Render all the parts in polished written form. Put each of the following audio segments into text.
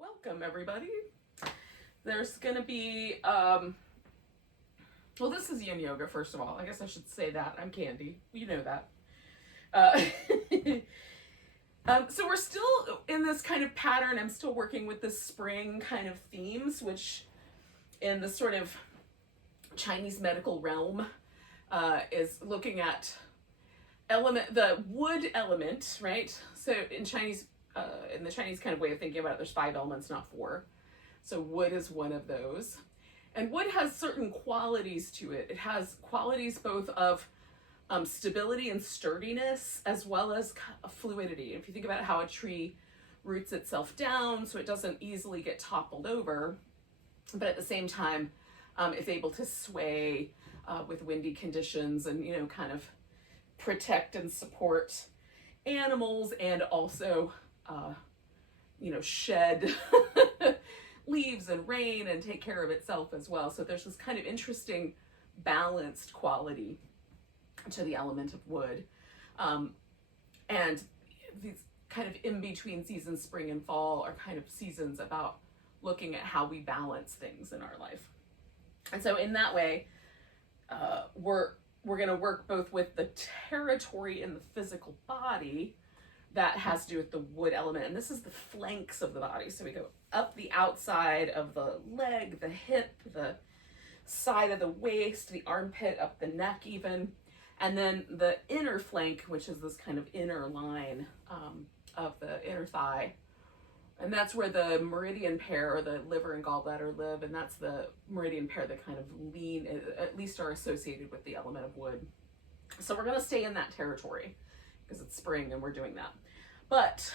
Welcome, everybody. There's going to be, well, this is yin yoga, first of all. I guess I should say that. I'm Candy. You know that. So we're still in this kind of pattern. I'm still working with the spring kind of themes, which in the sort of Chinese medical realm is looking at the wood element, right? So in the Chinese kind of way of thinking about it, there's 5 elements, not 4. So wood is one of those. And wood has certain qualities to it. It has qualities both of stability and sturdiness, as well as fluidity. If you think about how a tree roots itself down so it doesn't easily get toppled over, but at the same time, it's able to sway with windy conditions and, kind of protect and support animals, and also shed leaves and rain and take care of itself as well. So there's this kind of interesting balanced quality to the element of wood. And these kind of in-between seasons, spring and fall, are kind of seasons about looking at how we balance things in our life. And so in that way, we're going to work both with the territory in the physical body that has to do with the wood element. And this is the flanks of the body. So we go up the outside of the leg, the hip, the side of the waist, the armpit, up the neck even. And then the inner flank, which is this kind of inner line of the inner thigh. And that's where the meridian pair, or the liver and gallbladder, live. And that's the meridian pair that kind of at least are associated with the element of wood. So we're going to stay in that territory because it's spring and we're doing that. But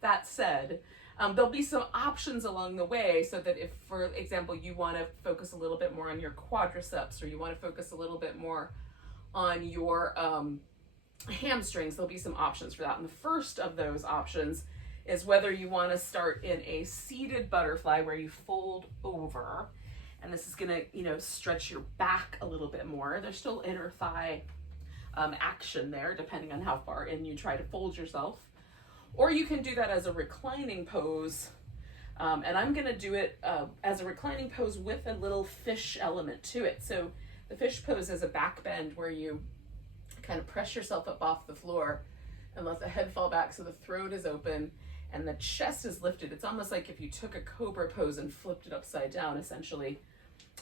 that said, there'll be some options along the way, so that if, for example, you want to focus a little bit more on your quadriceps, or you want to focus a little bit more on your hamstrings, there'll be some options for that. And the first of those options is whether you want to start in a seated butterfly where you fold over, and this is going to, stretch your back a little bit more. There's still inner thigh action there, depending on how far in you try to fold yourself. Or you can do that as a reclining pose. And I'm going to do it as a reclining pose with a little fish element to it. So the fish pose is a back bend where you kind of press yourself up off the floor and let the head fall back so the throat is open and the chest is lifted. It's almost like if you took a cobra pose and flipped it upside down, essentially.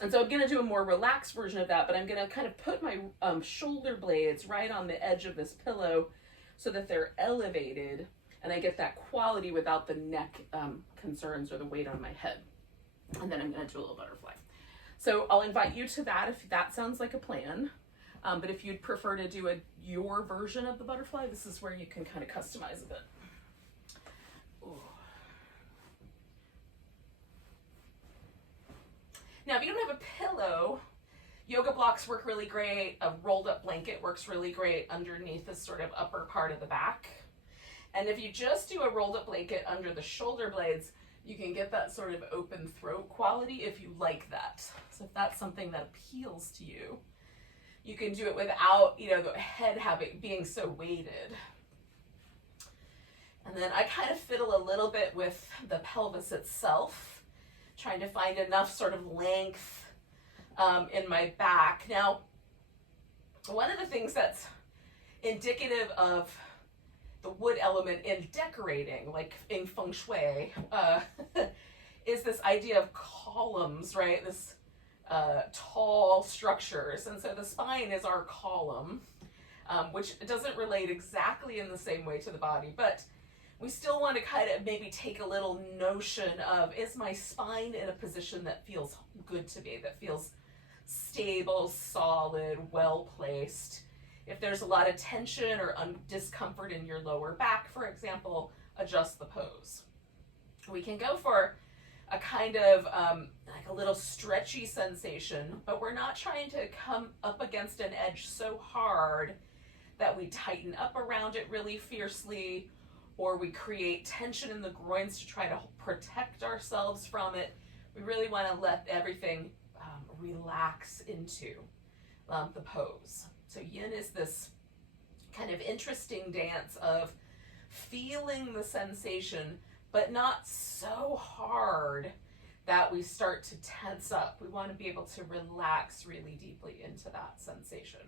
And so I'm going to do a more relaxed version of that, but I'm going to kind of put my shoulder blades right on the edge of this pillow so that they're elevated, and I get that quality without the neck concerns or the weight on my head. And then I'm going to do a little butterfly. So I'll invite you to that if that sounds like a plan. But if you'd prefer to do your version of the butterfly, this is where you can kind of customize a bit. Ooh. Now, if you don't have a pillow, yoga blocks work really great. A rolled up blanket works really great underneath this sort of upper part of the back. And if you just do a rolled up blanket under the shoulder blades, you can get that sort of open throat quality if you like that. So if that's something that appeals to you, you can do it without, the head being so weighted. And then I kind of fiddle a little bit with the pelvis itself, trying to find enough sort of length in my back. Now, one of the things that's indicative of the wood element in decorating, like in feng shui, is this idea of columns, right? This tall structures. And so the spine is our column, which doesn't relate exactly in the same way to the body, but we still want to kind of maybe take a little notion of, is my spine in a position that feels good to me, that feels stable, solid, well-placed? If there's a lot of tension or discomfort in your lower back, for example, adjust the pose. We can go for a kind of like a little stretchy sensation, but we're not trying to come up against an edge so hard that we tighten up around it really fiercely, or we create tension in the groins to try to protect ourselves from it. We really want to let everything relax into the pose. So yin is this kind of interesting dance of feeling the sensation, but not so hard that we start to tense up. We want to be able to relax really deeply into that sensation.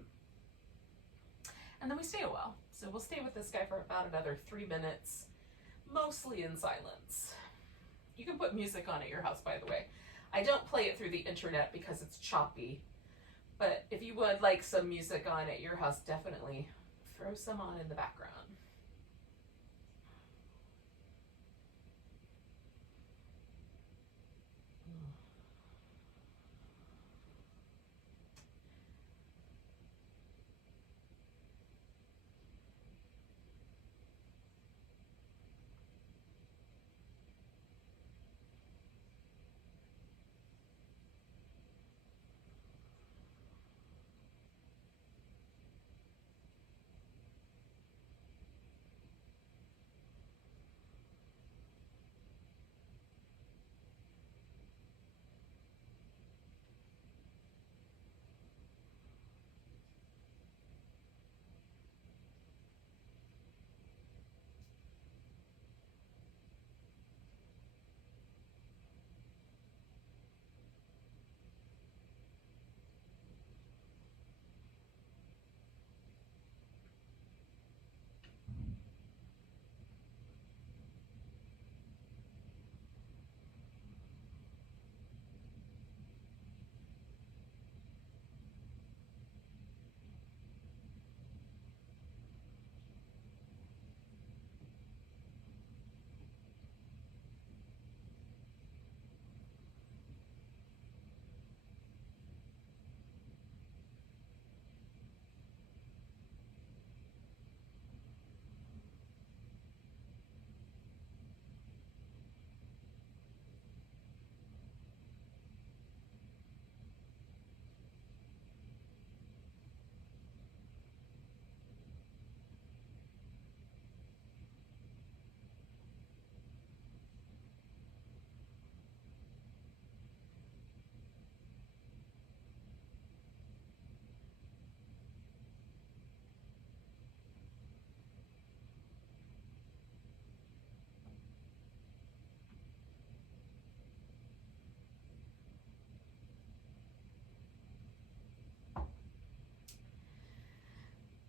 And then we stay a while. So we'll stay with this guy for about another 3 minutes, mostly in silence. You can put music on at your house, by the way. I don't play it through the internet because it's choppy, but if you would like some music on at your house, definitely throw some on in the background.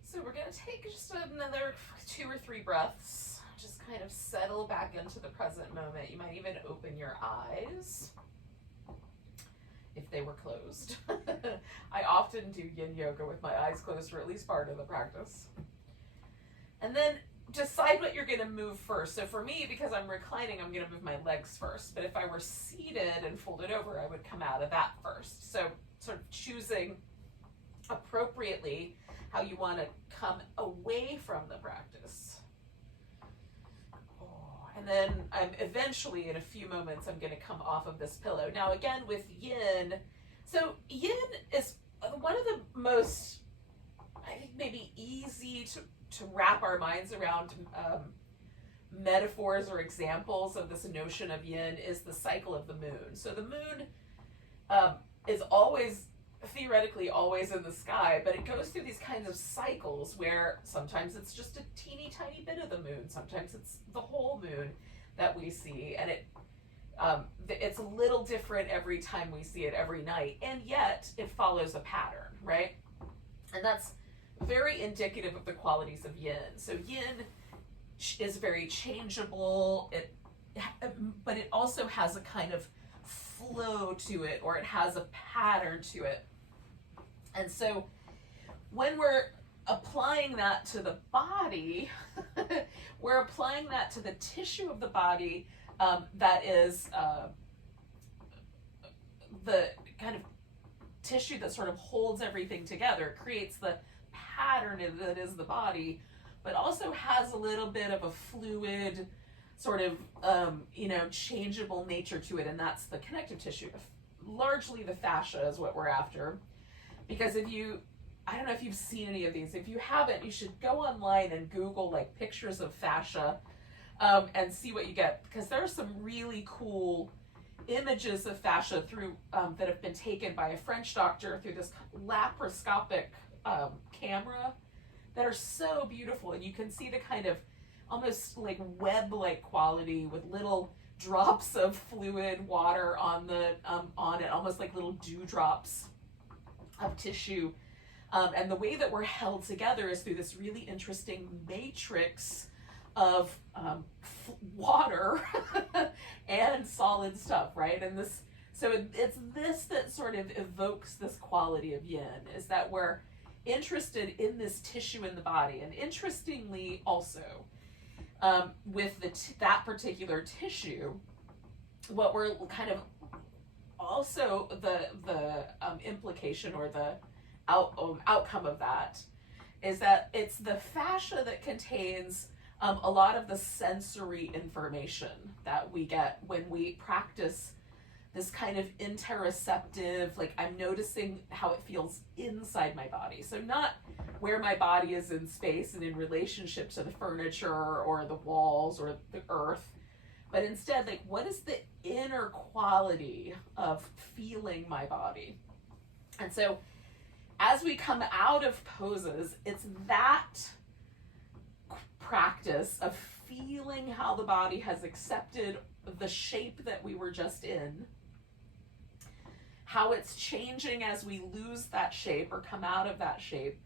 So we're going to take just another 2 or 3 breaths. Just kind of settle back into the present moment. You might even open your eyes if they were closed. I often do yin yoga with my eyes closed for at least part of the practice. And then decide what you're going to move first. So for me, because I'm reclining, I'm going to move my legs first. But if I were seated and folded over, I would come out of that first. So sort of choosing appropriately how you want to come away from the practice. And then eventually, in a few moments, I'm going to come off of this pillow. Now, again, with yin, so yin is one of the most, I think, maybe easy to wrap our minds around metaphors or examples of this notion of yin is the cycle of the moon. So the moon is always, theoretically always in the sky, but it goes through these kinds of cycles where sometimes it's just a teeny tiny bit of the moon, sometimes it's the whole moon that we see, and it's a little different every time we see it, every night, and yet it follows a pattern, right? And that's very indicative of the qualities of yin. So yin is very changeable, but it also has a kind of flow to it, or it has a pattern to it. And so when we're applying that to the body, we're applying that to the tissue of the body that is the kind of tissue that sort of holds everything together, creates the pattern that is the body, but also has a little bit of a fluid sort of changeable nature to it, and that's the connective tissue. Largely the fascia is what we're after, because I don't know if you've seen any of these. If you haven't, you should go online and Google like pictures of fascia and see what you get, because there are some really cool images of fascia that have been taken by a French doctor through this laparoscopic camera that are so beautiful, and you can see the kind of almost like web-like quality with little drops of fluid water on it, almost like little dewdrops of tissue. And the way that we're held together is through this really interesting matrix of water and solid stuff, right? And this, so it's this that sort of evokes this quality of yin, is that we're interested in this tissue in the body. And interestingly also, with that particular tissue, what we're kind of also the implication or the outcome of that is that it's the fascia that contains a lot of the sensory information that we get when we practice this kind of interoceptive, like I'm noticing how it feels inside my body. So not where my body is in space and in relationship to the furniture or the walls or the earth, but instead, like, what is the inner quality of feeling my body? And so as we come out of poses, it's that practice of feeling how the body has accepted the shape that we were just in, how it's changing as we lose that shape or come out of that shape,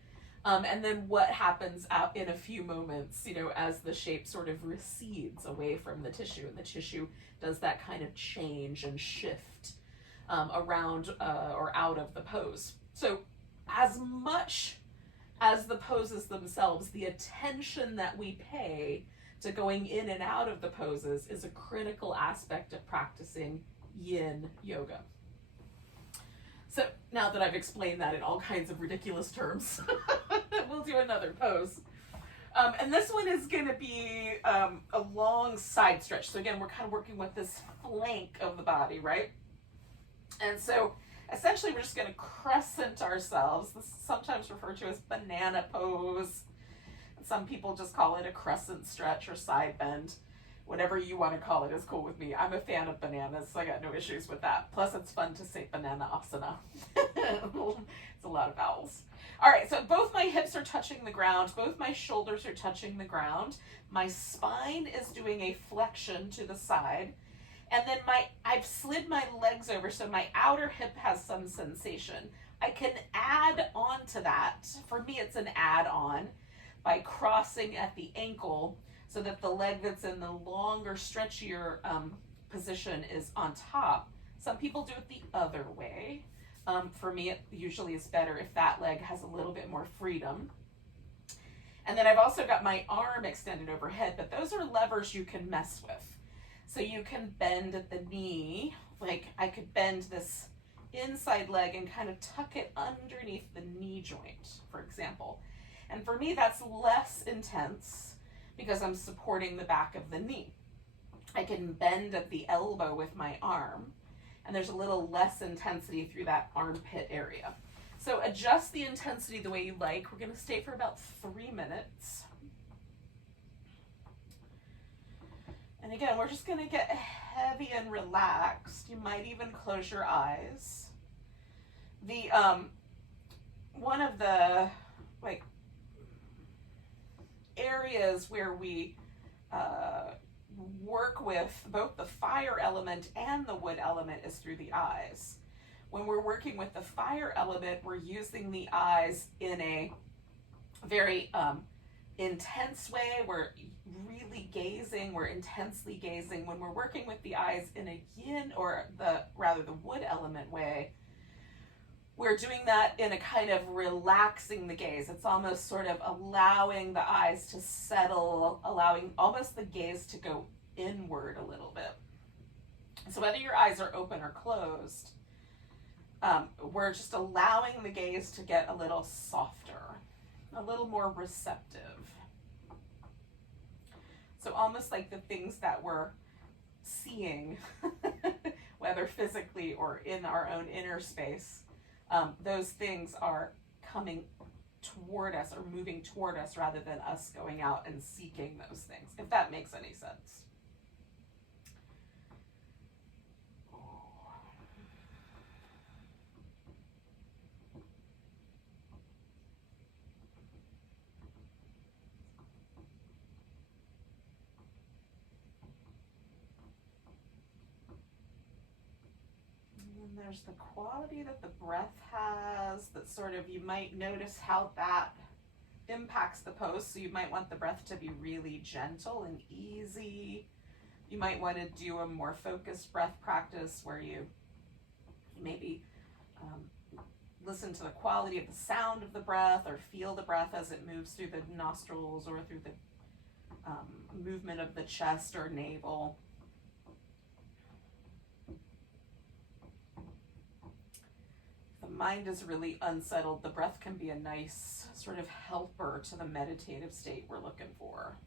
and then what happens out in a few moments, you know, as the shape sort of recedes away from the tissue, and the tissue does that kind of change and shift around or out of the pose. So as much as the poses themselves, the attention that we pay to going in and out of the poses is a critical aspect of practicing yin yoga. So now that I've explained that in all kinds of ridiculous terms, we'll do another pose. And this one is going to be a long side stretch. So again, we're kind of working with this flank of the body, right? And so essentially we're just going to crescent ourselves. This is sometimes referred to as banana pose. Some people just call it a crescent stretch or side bend. Whatever you want to call it is cool with me. I'm a fan of bananas, so I got no issues with that. Plus, it's fun to say banana asana. It's a lot of vowels. All right, so both my hips are touching the ground. Both my shoulders are touching the ground. My spine is doing a flexion to the side. And then I've slid my legs over, so my outer hip has some sensation. I can add on to that. For me, it's an add-on by crossing at the ankle, so that the leg that's in the longer, stretchier position is on top. Some people do it the other way. For me, it usually is better if that leg has a little bit more freedom. And then I've also got my arm extended overhead, but those are levers you can mess with. So you can bend at the knee, like I could bend this inside leg and kind of tuck it underneath the knee joint, for example. And for me, that's less intense, because I'm supporting the back of the knee. I can bend at the elbow with my arm, and there's a little less intensity through that armpit area. So adjust the intensity the way you like. We're going to stay for about 3 minutes. And again, we're just going to get heavy and relaxed. You might even close your eyes. The one of the areas where we work with both the fire element and the wood element is through the eyes. When we're working with the fire element, we're using the eyes in a very intense way. We're really gazing, we're intensely gazing. When we're working with the eyes in a yin, or the wood element way, we're doing that in a kind of relaxing the gaze. It's almost sort of allowing the eyes to settle, allowing almost the gaze to go inward a little bit. So whether your eyes are open or closed, we're just allowing the gaze to get a little softer, a little more receptive. So almost like the things that we're seeing, whether physically or in our own inner space, those things are coming toward us or moving toward us rather than us going out and seeking those things, if that makes any sense. And there's the quality that the breath has, that sort of, you might notice how that impacts the pose. So you might want the breath to be really gentle and easy. You might want to do a more focused breath practice where you maybe listen to the quality of the sound of the breath, or feel the breath as it moves through the nostrils or through the movement of the chest or navel. If the mind is really unsettled, the breath can be a nice sort of helper to the meditative state we're looking for.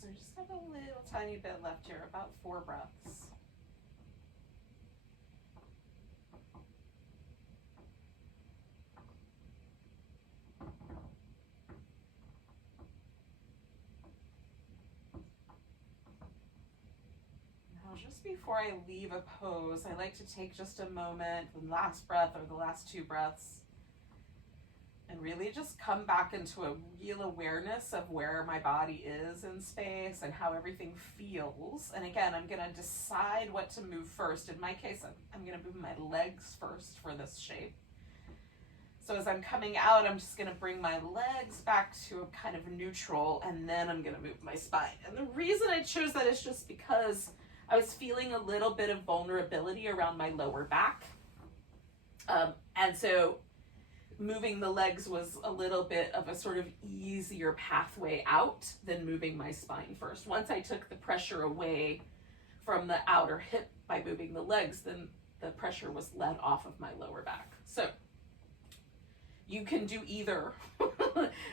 So we just have a little tiny bit left here, about 4 breaths. Now, just before I leave a pose, I like to take just a moment, the last breath or the last 2 breaths, and really just come back into a real awareness of where my body is in space and how everything feels. And again, I'm going to decide what to move first. In my case, I'm going to move my legs first for this shape. So as I'm coming out, I'm just going to bring my legs back to a kind of neutral, and then I'm going to move my spine. And the reason I chose that is just because I was feeling a little bit of vulnerability around my lower back. And so moving the legs was a little bit of a sort of easier pathway out than moving my spine first. Once I took the pressure away from the outer hip by moving the legs, then the pressure was let off of my lower back. So you can do either.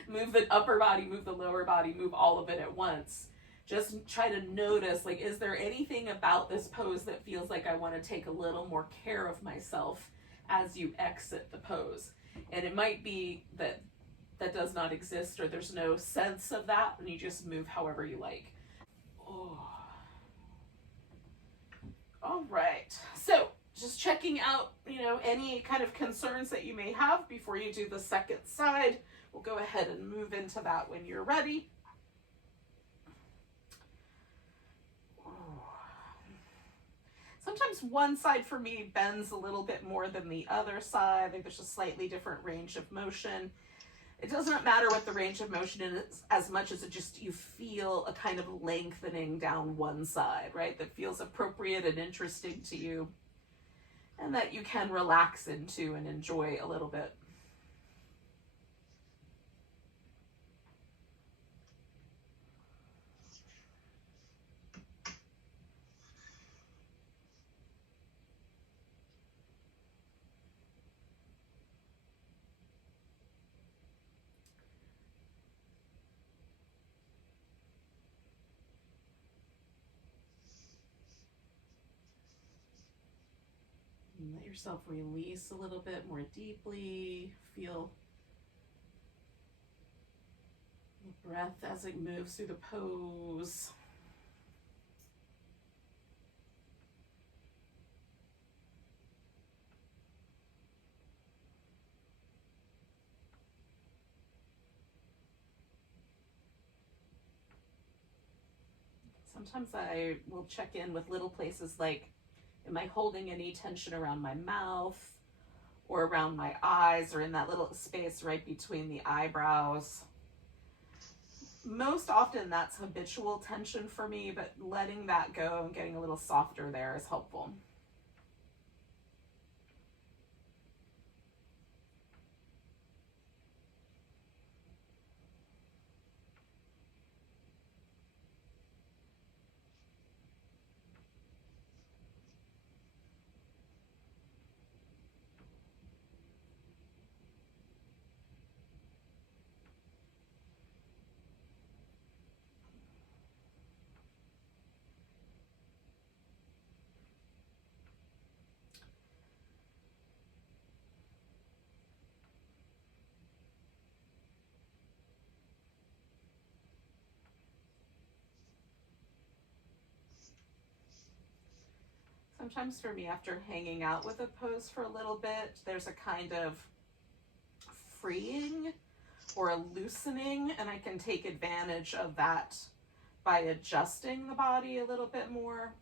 Move the upper body, move the lower body, move all of it at once. Just try to notice, like, is there anything about this pose that feels like I want to take a little more care of myself as you exit the pose? And it might be that that does not exist, or there's no sense of that, and you just move however you like. Oh. All right. So just checking out, any kind of concerns that you may have before you do the second side. We'll go ahead and move into that when you're ready. Sometimes one side for me bends a little bit more than the other side. Like there's a slightly different range of motion. It does not matter what the range of motion is as much as it just, you feel a kind of lengthening down one side, right? That feels appropriate and interesting to you, and that you can relax into and enjoy a little bit. And let yourself release a little bit more deeply. Feel the breath as it moves through the pose. Sometimes I will check in with little places like, am I holding any tension around my mouth? or around my eyes or in that little space right between the eyebrows. Most often that's habitual tension for me, but letting that go and getting a little softer there is helpful. Sometimes for me, after hanging out with a pose for a little bit, there's a kind of freeing or a loosening, and I can take advantage of that by adjusting the body a little bit more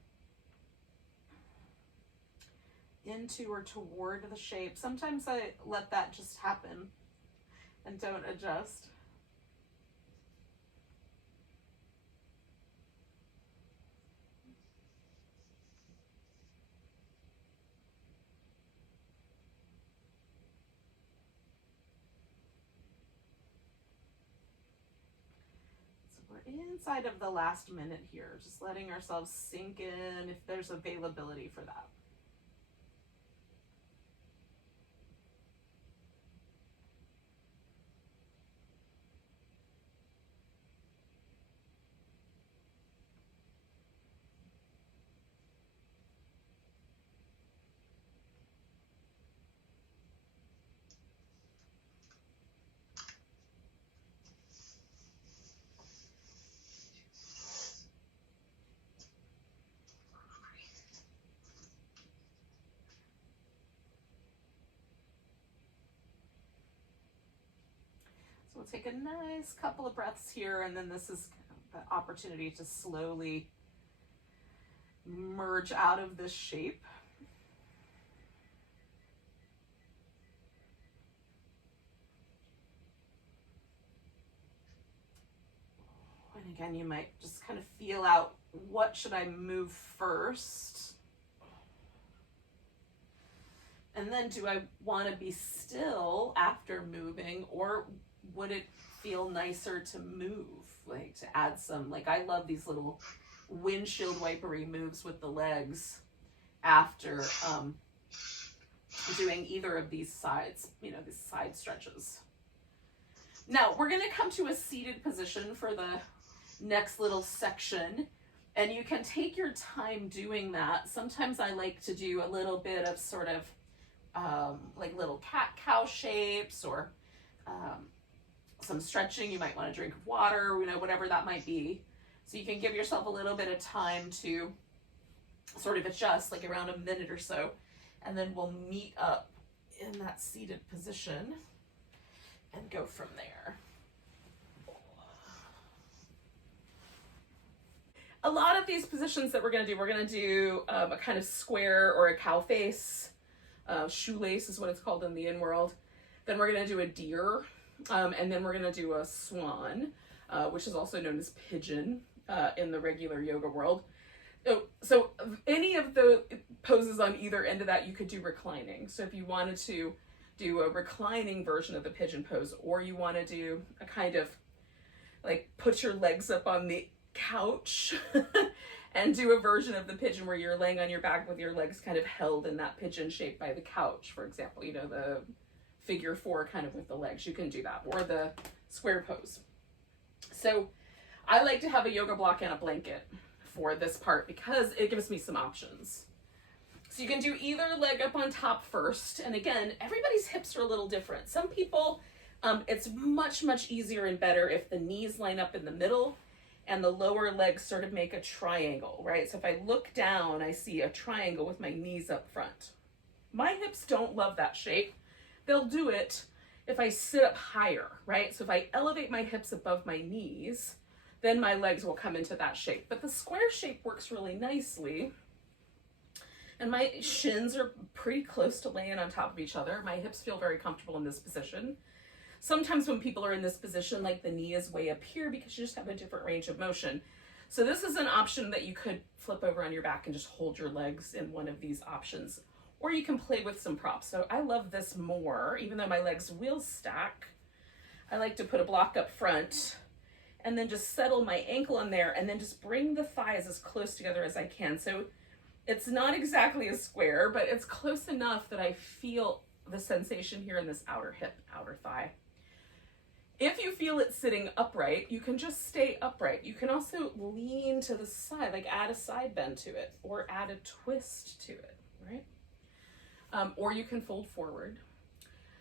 into or toward the shape. Sometimes I let that just happen and don't adjust. Inside of the last minute here, just letting ourselves sink in if there's availability for that. We'll take a nice couple of breaths here, and then this is the opportunity to slowly merge out of this shape. And again, you might just kind of feel out, what should I move first? And then do I want to be still after moving, or would it feel nicer to move, like to add some, like I love these little windshield wipery moves with the legs after doing either of these sides, you know, these side stretches. Now we're going to come to a seated position for the next little section, and you can take your time doing that. Sometimes I like to do a little bit of sort of like little cat-cow shapes, or some stretching. You might want a drink of water, you know, whatever that might be. So you can give yourself a little bit of time to sort of adjust, like around a minute or so, and then we'll meet up in that seated position and go from there. A lot of these positions that we're going to do a kind of square or a cow face. Shoelace is what it's called in the in world. Then we're going to do a deer, and then we're going to do a swan, which is also known as pigeon in the regular yoga world. So any of the poses on either end of that, you could do reclining. So if you wanted to do a reclining version of the pigeon pose, or you want to do a kind of like put your legs up on the couch and do a version of the pigeon where you're laying on your back with your legs kind of held in that pigeon shape by the couch, for example, you know, the figure 4 kind of with the legs, you can do that, or the square pose. So I like to have a yoga block and a blanket for this part because it gives me some options. So you can do either leg up on top first, and again, everybody's hips are a little different. Some people, it's much easier and better if the knees line up in the middle and the lower legs sort of make a triangle, right? So if I look down, I see a triangle with my knees up front. My hips don't love that shape. They'll do it if I sit up higher, right? So if I elevate my hips above my knees, then my legs will come into that shape. But the square shape works really nicely And my shins are pretty close to laying on top of each other. My hips feel very comfortable in this position. Sometimes when people are in this position, like the knee is way up here because you just have a different range of motion. So this is an option that you could flip over on your back and just hold your legs in one of these options. Or you can play with some props. So I love this more, even though my legs will stack. I like to put a block up front and then just settle my ankle in there and then just bring the thighs as close together as I can. So it's not exactly a square, but it's close enough that I feel the sensation here in this outer hip, outer thigh. If you feel it sitting upright, you can just stay upright. You can also lean to the side, like add a side bend to it or add a twist to it, right? Or you can fold forward.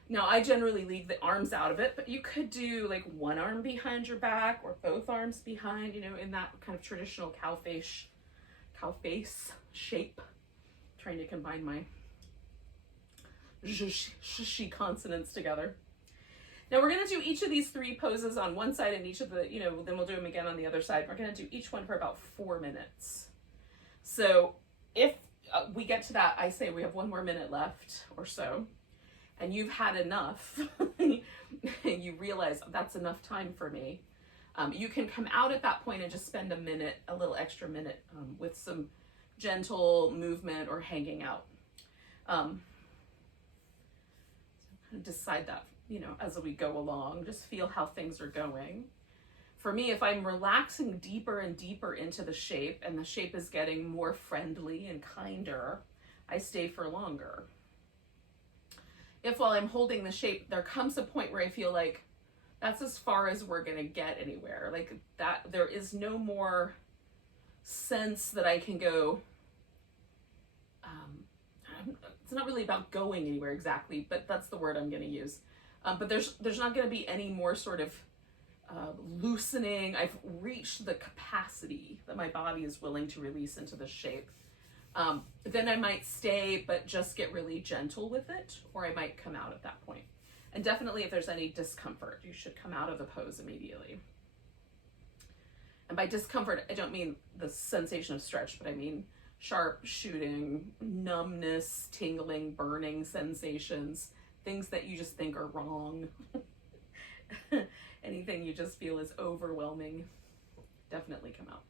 Now, I generally leave the arms out of it, but you could do like one arm behind your back or both arms behind, you know, in that kind of traditional cow face shape. Trying to combine my sh consonants together. Now we're going to do each of these 3 poses on one side and each of the, you know, then we'll do them again on the other side. We're going to do each one for about 4 minutes. So if we get to that, I say we have 1 more minute left or so, and you've had enough, you realize that's enough time for me. You can come out at that point and just spend a little extra minute with some gentle movement or hanging out. So decide that, you know, as we go along, just feel how things are going. For me, if I'm relaxing deeper and deeper into the shape and the shape is getting more friendly and kinder, I stay for longer. If while I'm holding the shape, there comes a point where I feel like that's as far as we're gonna get anywhere, like that there is no more sense that I can go, it's not really about going anywhere exactly, but that's the word I'm gonna use. But there's not gonna be any more sort of loosening. I've reached the capacity that my body is willing to release into the shape. Then I might stay, but just get really gentle with it, or I might come out at that point. And definitely if there's any discomfort, you should come out of the pose immediately. And by discomfort, I don't mean the sensation of stretch, but I mean sharp shooting, numbness, tingling, burning sensations, things that you just think are wrong. Anything you just feel is overwhelming, definitely come out.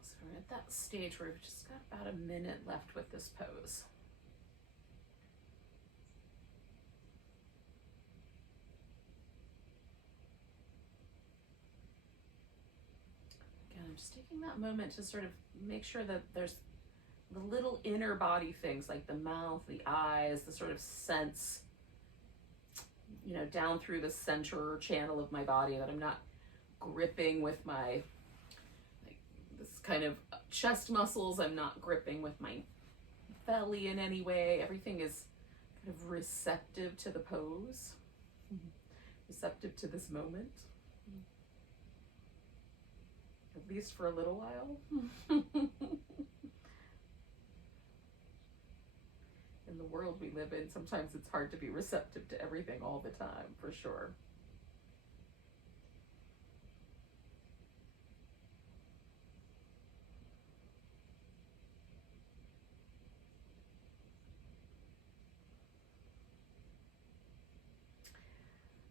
So we're at that stage where we've just got about a minute left with this pose. Again, I'm just taking that moment to sort of make sure that there's the little inner body things like the mouth, the eyes, the sort of sense, you know, down through the center channel of my body, that I'm not gripping with my this kind of chest muscles. I'm not gripping with my belly in any way. Everything is kind of receptive to the pose, receptive to this moment, at least for a little while. And in the world we live in, sometimes it's hard to be receptive to everything all the time, for sure.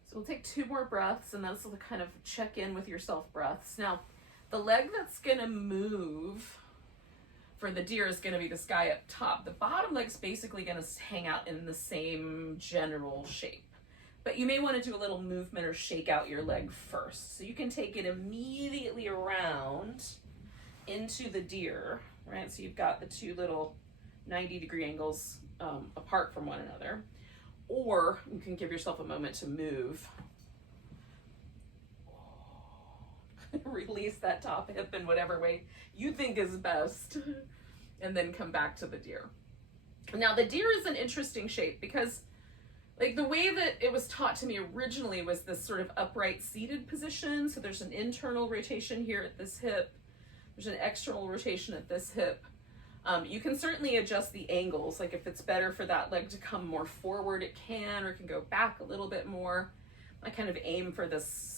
So we'll take 2 more breaths, and this will kind of check in with your self breaths. Now, the leg that's going to move for the deer is going to be this guy up top. The bottom leg's basically going to hang out in the same general shape. But you may want to do a little movement or shake out your leg first. So you can take it immediately around into the deer, right? So you've got the 2 little 90-degree angles apart from one another. Or you can give yourself a moment to move. Release that top hip in whatever way you think is best. And then come back to the deer. Now the deer is an interesting shape because like the way that it was taught to me originally was this sort of upright seated position. So there's an internal rotation here at this hip. There's an external rotation at this hip. You can certainly adjust the angles. Like if it's better for that leg to come more forward, it can, or it can go back a little bit more. I kind of aim for this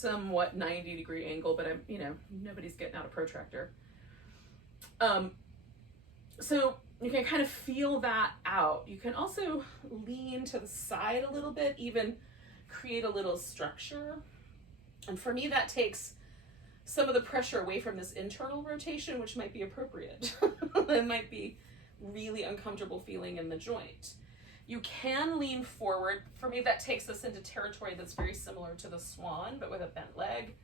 somewhat 90-degree angle, but I'm, nobody's getting out a protractor. So you can kind of feel that out. You can also lean to the side a little bit, even create a little structure. And for me, that takes some of the pressure away from this internal rotation, which might be appropriate. That might be really uncomfortable feeling in the joint. You can lean forward. For me, that takes us into territory that's very similar to the swan, but with a bent leg.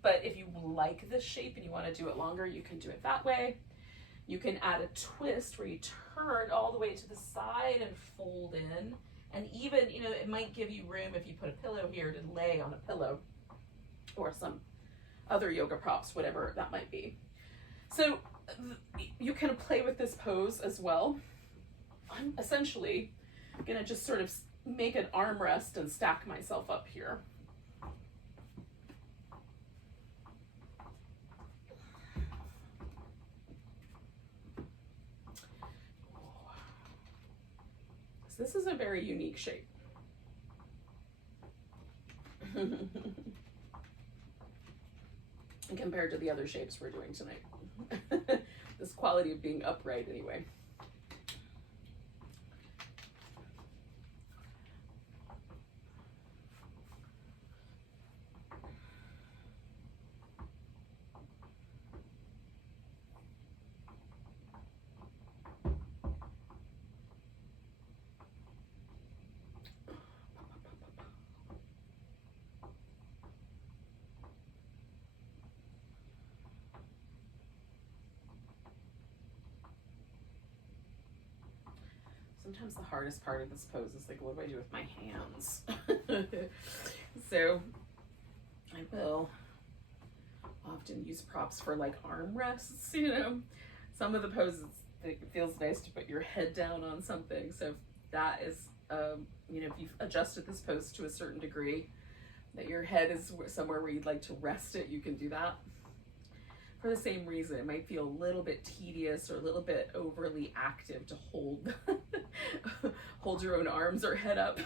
But if you like this shape and you want to do it longer, you can do it that way. You can add a twist where you turn all the way to the side and fold in. And even, it might give you room if you put a pillow here to lay on a pillow or some other yoga props, whatever that might be. So you can play with this pose as well. I'm essentially going to just sort of make an armrest and stack myself up here. So this is a very unique shape. Compared to the other shapes we're doing tonight. This quality of being upright anyway. Sometimes the hardest part of this pose is like, what do I do with my hands? So I will often use props for like arm rests, Some of the poses, it feels nice to put your head down on something. So that is, if you've adjusted this pose to a certain degree, that your head is somewhere where you'd like to rest it, you can do that. For the same reason, it might feel a little bit tedious or a little bit overly active to hold hold your own arms or head up.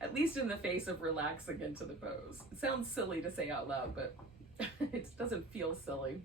At least in the face of relaxing into the pose. It sounds silly to say out loud, but it doesn't feel silly.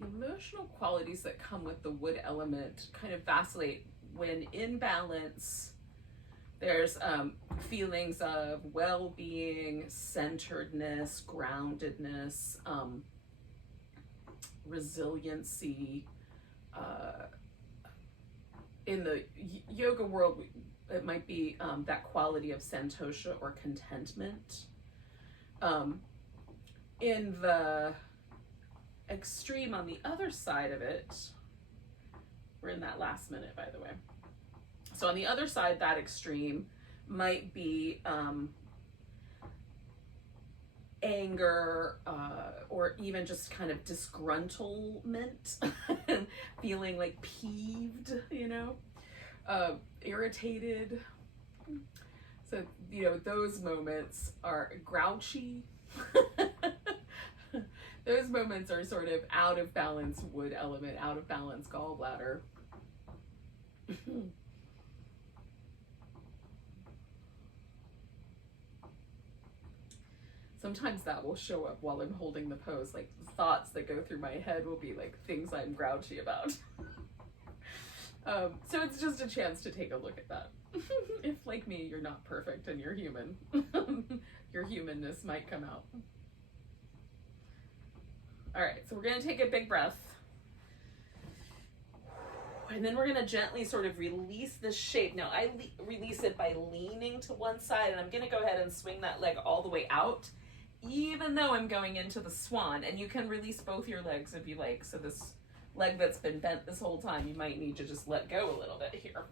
The emotional qualities that come with the wood element kind of vacillate when in balance. There's feelings of well-being, centeredness, groundedness, resiliency. In the yoga world, It might be that quality of santosha or contentment. In the extreme on the other side of it, we're in that last minute, by the way. So on the other side, that extreme might be anger, or even just kind of disgruntlement, feeling like peeved, irritated. So, those moments are grouchy. Those moments are sort of out of balance wood element, out of balance gallbladder. Sometimes that will show up while I'm holding the pose. Like, thoughts that go through my head will be like things I'm grouchy about. So it's just a chance to take a look at that. If, like me, you're not perfect and you're human, your humanness might come out. All right, so we're going to take a big breath. And then we're going to gently sort of release this shape. Now, I release it by leaning to one side, and I'm going to go ahead and swing that leg all the way out, even though I'm going into the swan. And you can release both your legs if you like. So this leg that's been bent this whole time, you might need to just let go a little bit here.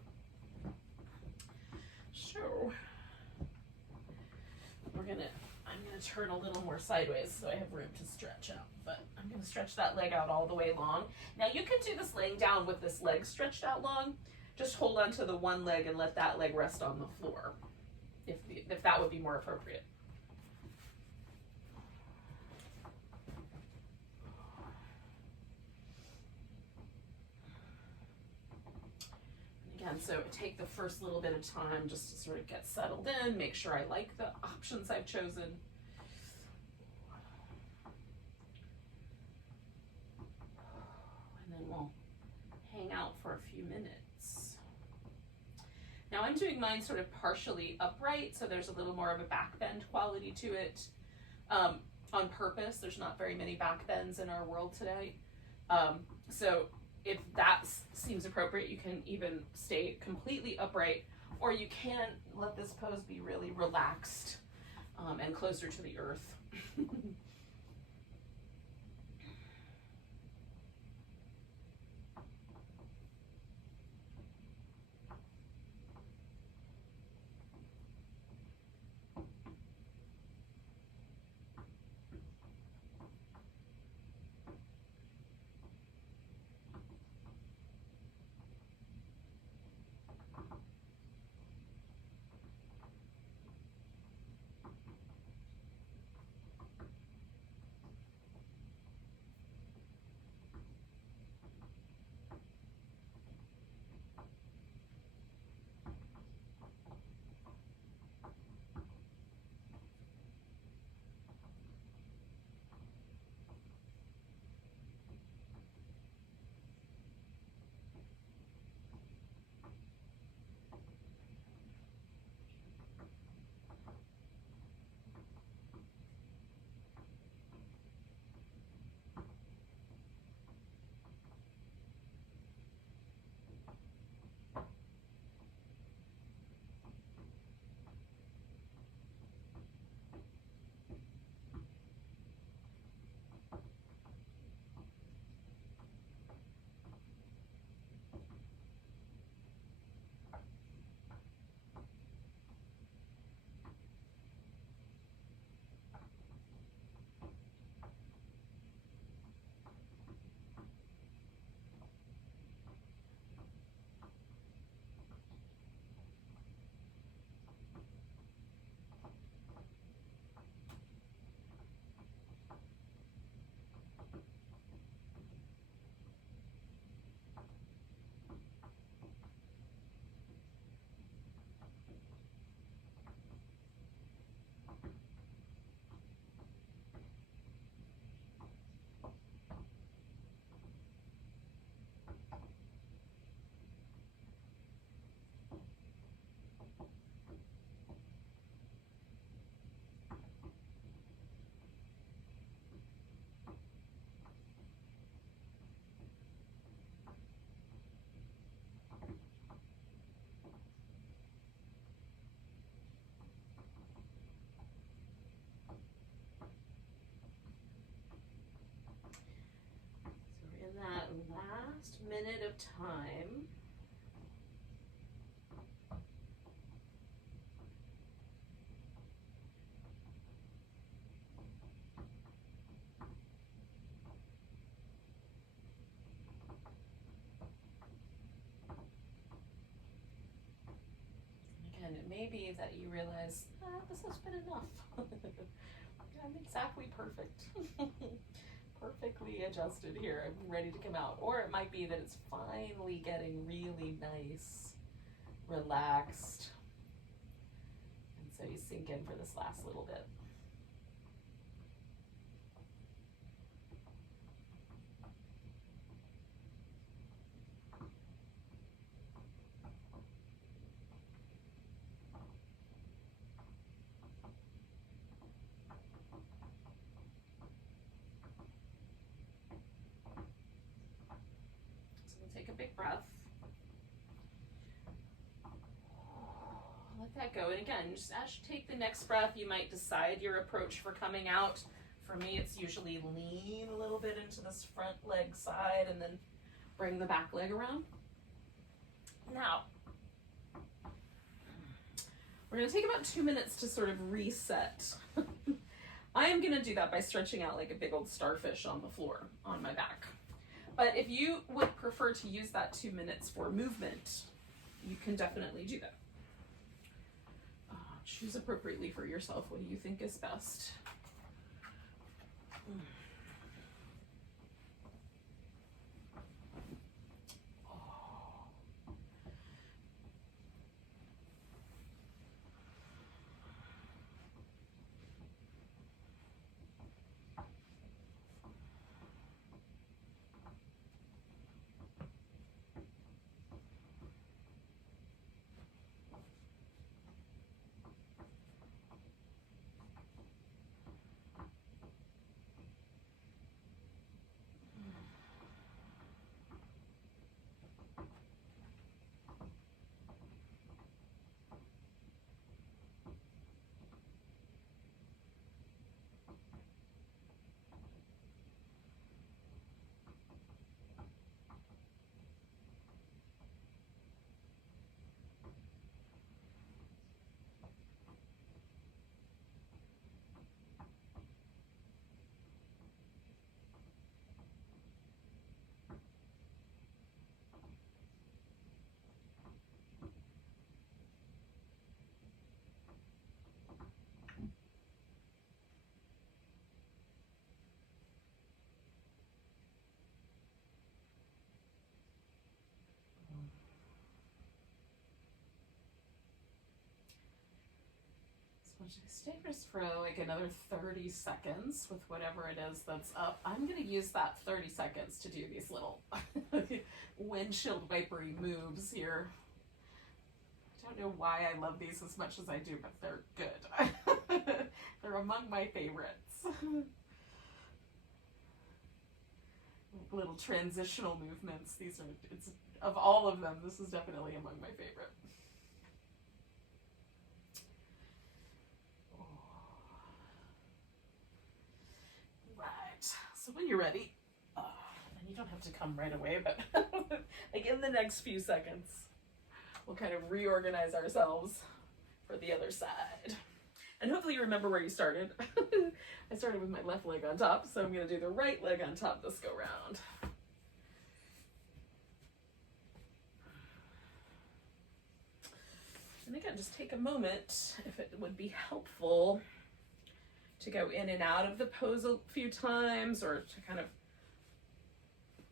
So I'm going to turn a little more sideways so I have room to stretch out. But I'm going to stretch that leg out all the way long. Now you can do this laying down with this leg stretched out long. Just hold on to the one leg and let that leg rest on the floor, if that would be more appropriate. Again, so take the first little bit of time just to sort of get settled in, make sure I like the options I've chosen. And then we'll hang out for a few minutes. Now I'm doing mine sort of partially upright, so there's a little more of a back bend quality to it. On purpose, there's not very many back bends in our world today. So if that seems appropriate, you can even stay completely upright, or you can let this pose be really relaxed and closer to the earth. last minute of time. And it may be that you realize, this has been enough. I'm exactly perfect. Perfectly adjusted here. I'm ready to come out. Or it might be that it's finally getting really nice, relaxed. And so you sink in for this last little bit. Take a big breath. Let that go. And again, just as you take the next breath, you might decide your approach for coming out. For me, it's usually lean a little bit into this front leg side and then bring the back leg around. Now, we're going to take about 2 minutes to sort of reset. I am going to do that by stretching out like a big old starfish on the floor on my back. But if you would prefer to use that 2 minutes for movement, you can definitely do that. Choose appropriately for yourself. What do you think is best? Stay just for like another 30 seconds with whatever it is that's up. I'm going to use that 30 seconds to do these little windshield wipery moves here. I don't know why I love these as much as I do, but they're good. They're among my favorites. Little transitional movements. These are, it's of all of them, this is definitely among my favorite. So when you're ready, and you don't have to come right away, but like in the next few seconds, we'll kind of reorganize ourselves for the other side. And hopefully you remember where you started. I started with my left leg on top, so I'm going to do the right leg on top this go round. And again, just take a moment, if it would be helpful, to go in and out of the pose a few times, or to kind of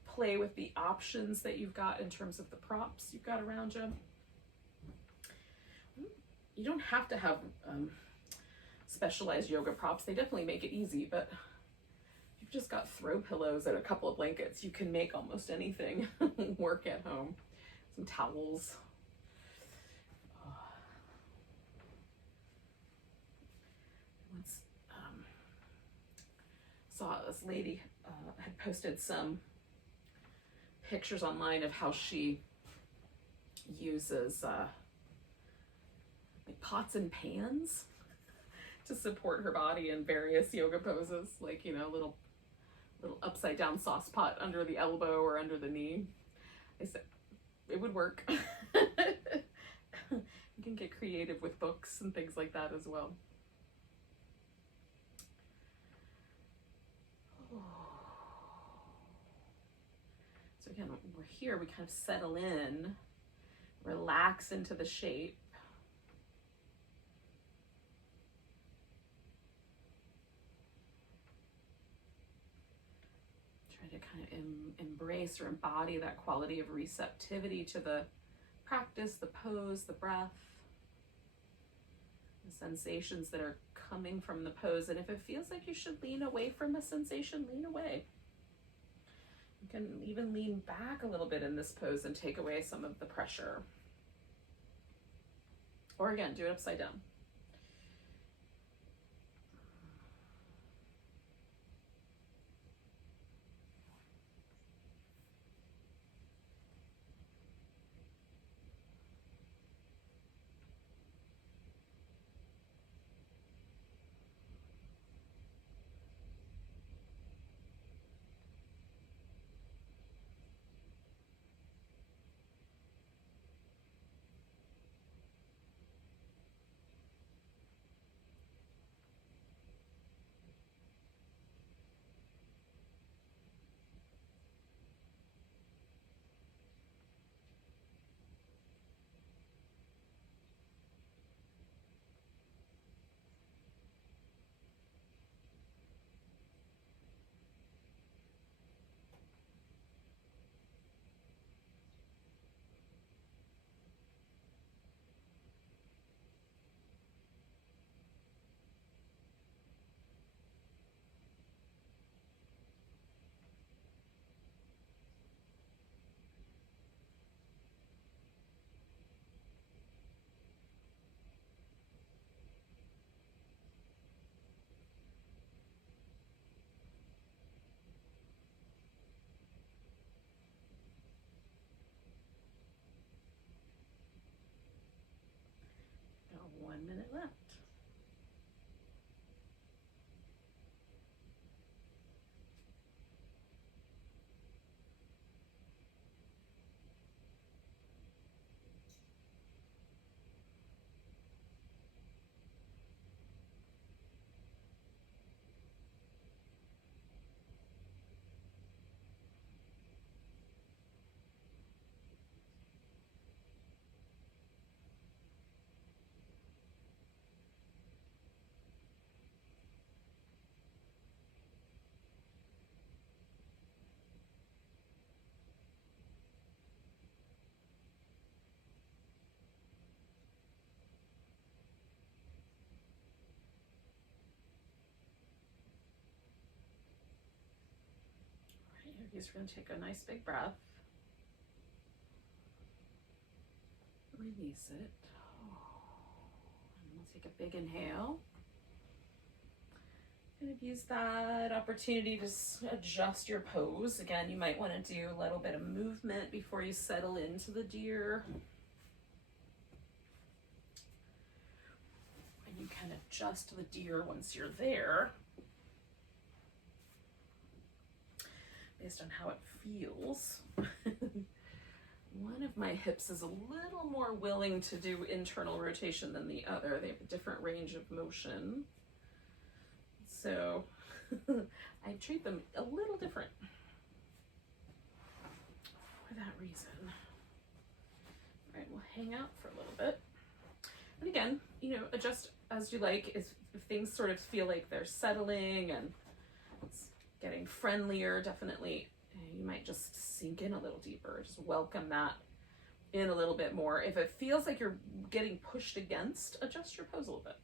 play with the options that you've got in terms of the props you've got around you. You don't have to have specialized yoga props. They definitely make it easy, but if you've just got throw pillows and a couple of blankets, you can make almost anything work at home. Some towels. Once saw this lady had posted some pictures online of how she uses like pots and pans to support her body in various yoga poses, like, you know, little little upside down sauce pot under the elbow or under the knee. I said it would work. You can get creative with books and things like that as well. So again, we're here, we kind of settle in, relax into the shape. Try to kind of embrace or embody that quality of receptivity to the practice, the pose, the breath, the sensations that are coming from the pose. And if it feels like you should lean away from a sensation, lean away. You can even lean back a little bit in this pose and take away some of the pressure. Or again, do it upside down. Got 1 minute left. Yogis, we're going to take a nice big breath. Release it. And we'll take a big inhale. Kind of use that opportunity to adjust your pose. Again, you might want to do a little bit of movement before you settle into the deer. And you can adjust the deer once you're there, based on how it feels. One of my hips is a little more willing to do internal rotation than the other. They have a different range of motion. So I treat them a little different for that reason. All right, we'll hang out for a little bit. And again, adjust as you like. If things sort of feel like they're settling and it's getting friendlier, definitely you might just sink in a little deeper. Just welcome that in a little bit more. If it feels like you're getting pushed against, adjust your pose a little bit.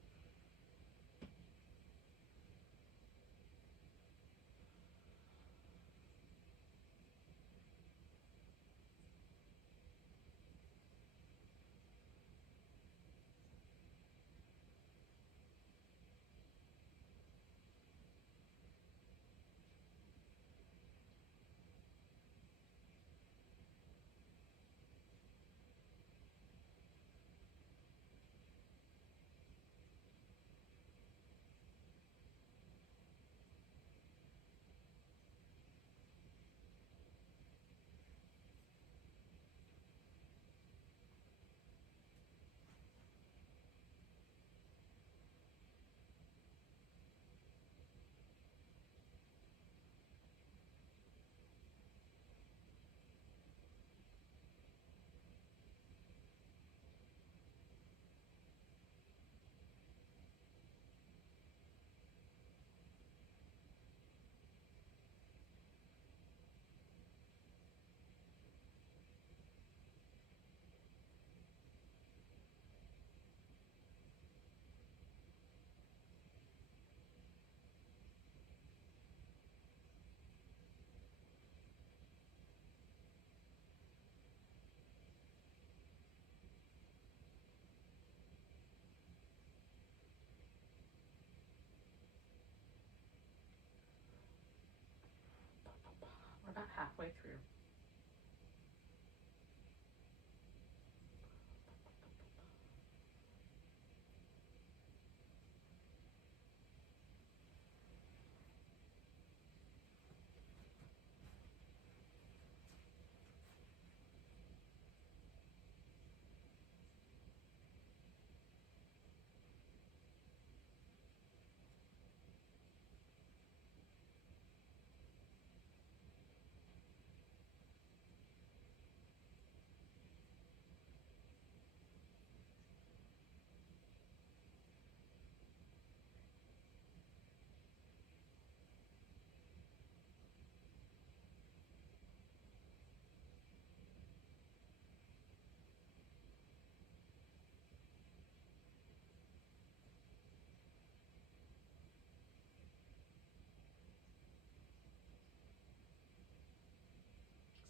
about halfway through.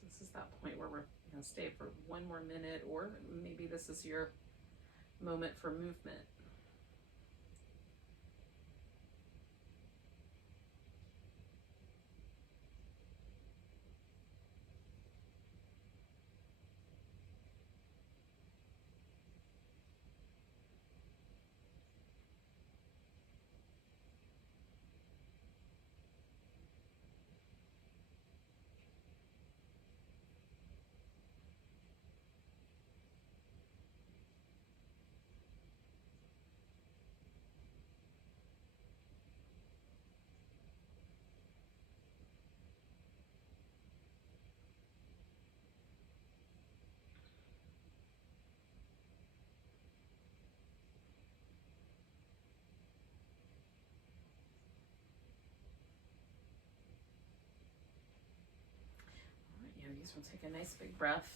This is that point where we're going to stay for one more minute, or maybe this is your moment for movement. Yogis, we'll take a nice big breath.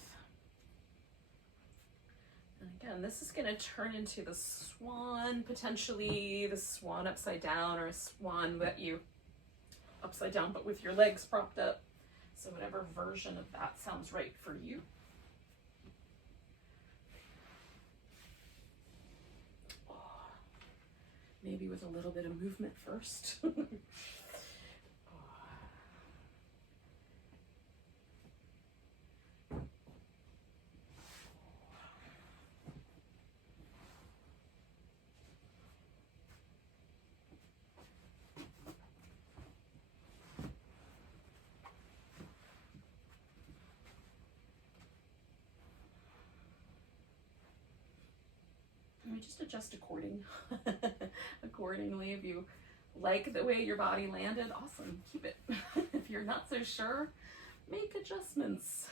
And again, this is going to turn into the swan, potentially the swan upside down, or a swan that you upside down but with your legs propped up. So whatever version of that sounds right for you. Maybe with a little bit of movement first. We just adjust accordingly. If you like the way your body landed, awesome, keep it. If you're not so sure, make adjustments.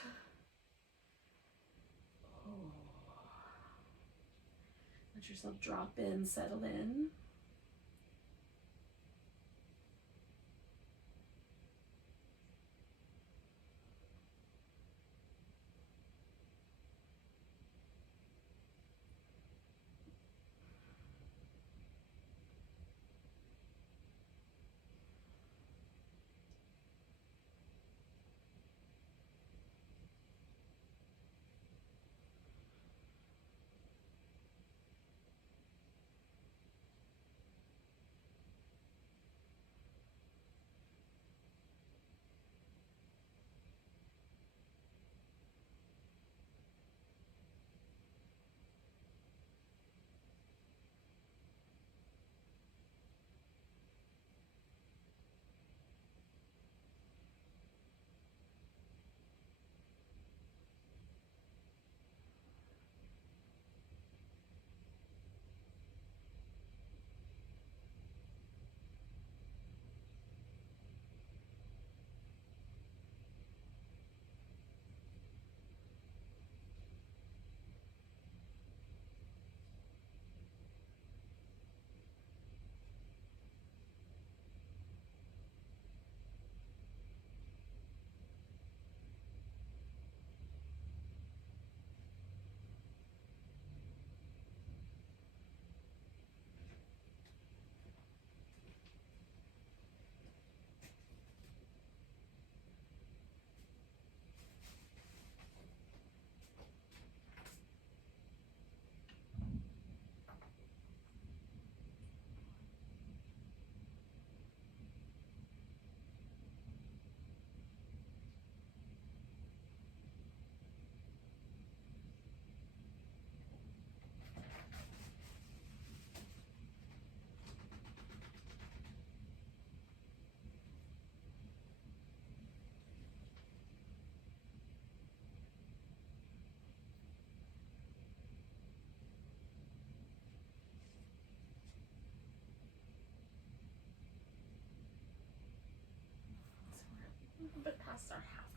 Let yourself drop in, settle in.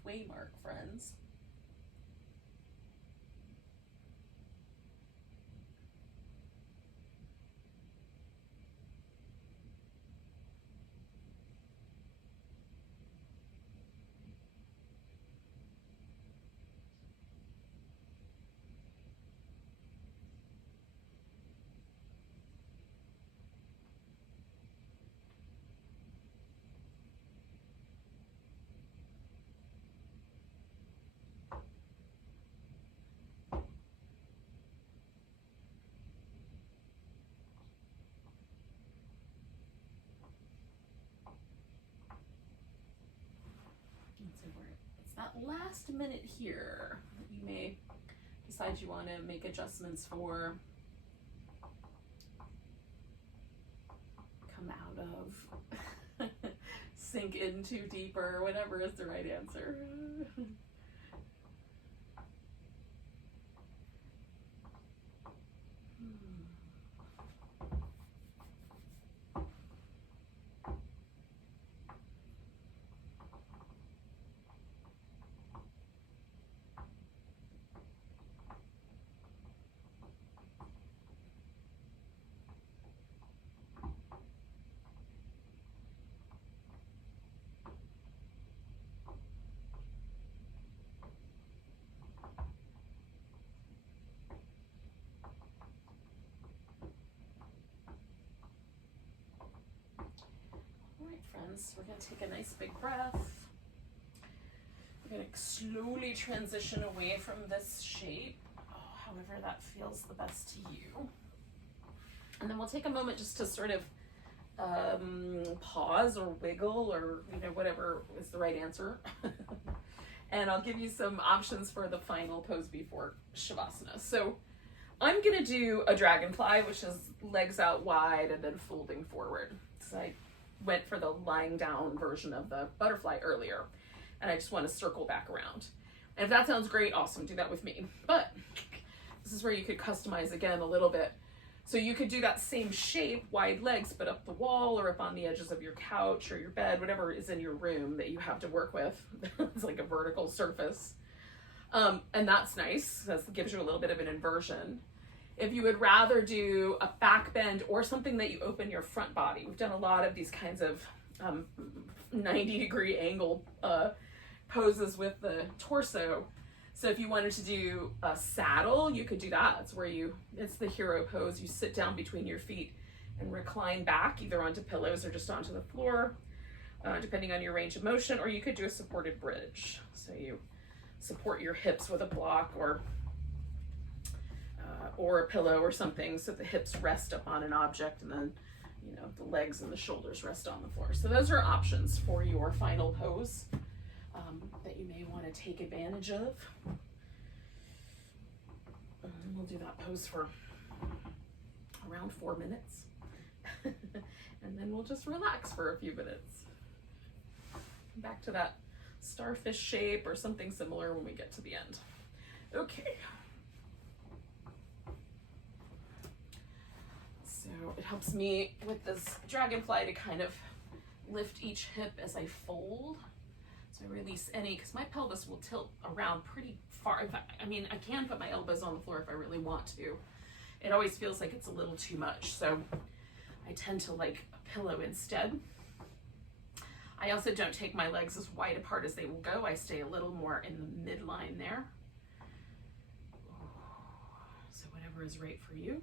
halfway mark, friends. It's that last minute here that you may decide you want to make adjustments for, come out of, sink into deeper, whatever is the right answer. Friends, we're going to take a nice big breath. We're going to slowly transition away from this shape, however that feels the best to you. And then we'll take a moment just to sort of pause or wiggle or, whatever is the right answer. And I'll give you some options for the final pose before Shavasana. So I'm going to do a dragonfly, which is legs out wide and then folding forward. So I went for the lying down version of the butterfly earlier, and I just want to circle back around. And if that sounds great, awesome, do that with me. But this is where you could customize again a little bit. So you could do that same shape, wide legs, but up the wall or up on the edges of your couch or your bed, whatever is in your room that you have to work with. It's like a vertical surface. And that's nice. That gives you a little bit of an inversion. If you would rather do a back bend or something that you open your front body, we've done a lot of these kinds of 90-degree angle poses with the torso. So if you wanted to do a saddle, you could do that. It's where it's the hero pose. You sit down between your feet and recline back either onto pillows or just onto the floor, depending on your range of motion, or you could do a supported bridge. So you support your hips with a block or a pillow or something, so the hips rest up on an object, and then the legs and the shoulders rest on the floor. So those are options for your final pose that you may want to take advantage of. And we'll do that pose for around 4 minutes. And then we'll just relax for a few minutes. Back to that starfish shape or something similar when we get to the end. Okay. So it helps me with this dragonfly to kind of lift each hip as I fold. So I release any, because my pelvis will tilt around pretty far. I mean, I can put my elbows on the floor if I really want to. It always feels like it's a little too much. So I tend to like a pillow instead. I also don't take my legs as wide apart as they will go. I stay a little more in the midline there. So whatever is right for you.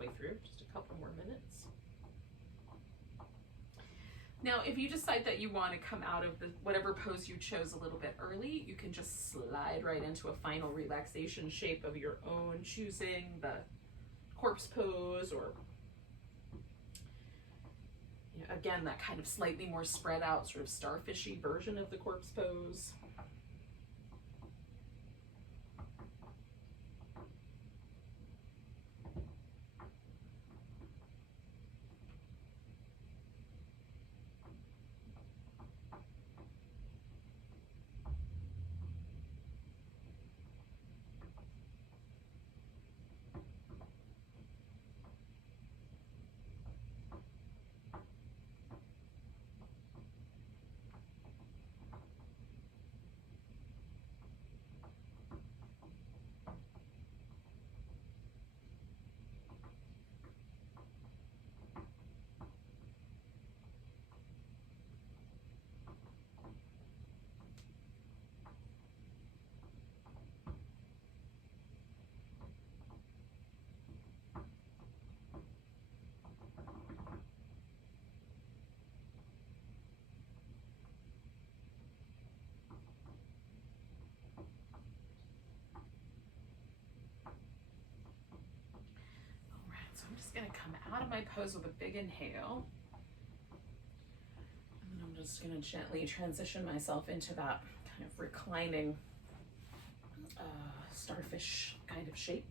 halfway through, just a couple more minutes. Now, if you decide that you want to come out of the whatever pose you chose a little bit early, you can just slide right into a final relaxation shape of your own choosing, the corpse pose, or again, that kind of slightly more spread out, sort of starfishy version of the corpse pose. So I'm just going to come out of my pose with a big inhale. And then I'm just going to gently transition myself into that kind of reclining starfish kind of shape.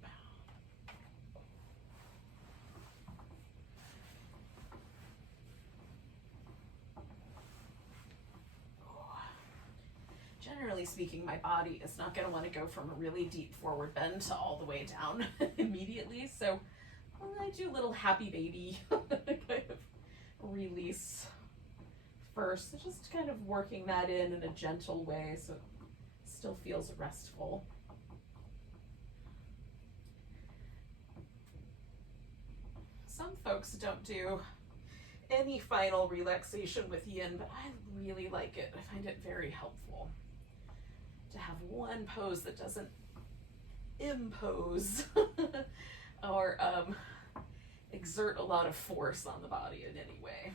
Generally speaking, my body is not going to want to go from a really deep forward bend to all the way down immediately. So I do a little happy baby kind of release first. So just kind of working that in a gentle way so it still feels restful. Some folks don't do any final relaxation with yin, but I really like it. I find it very helpful to have one pose that doesn't impose or exert a lot of force on the body in any way.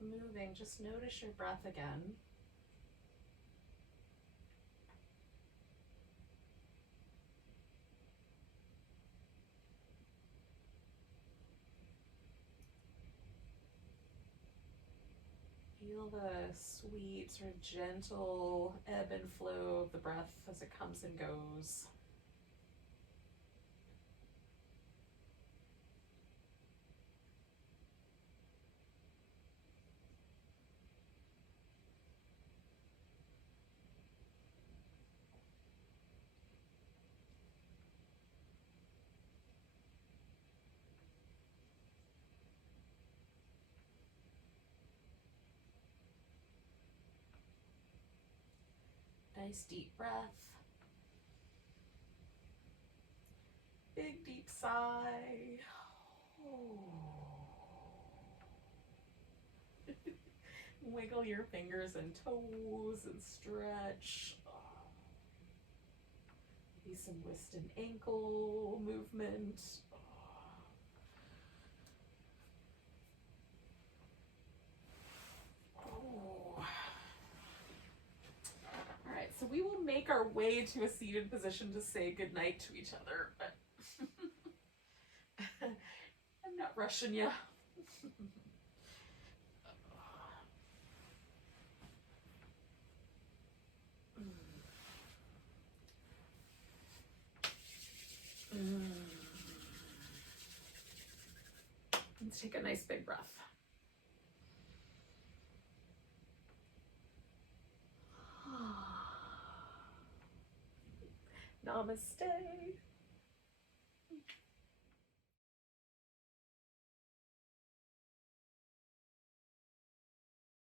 moving, just notice your breath again. Feel the sweet, sort of gentle ebb and flow of the breath as it comes and goes. Nice deep breath. Big deep sigh. Wiggle your fingers and toes and stretch. Maybe some wrist and ankle movement. So we will make our way to a seated position to say goodnight to each other, but I'm not rushing you. Let's take a nice big breath. Namaste.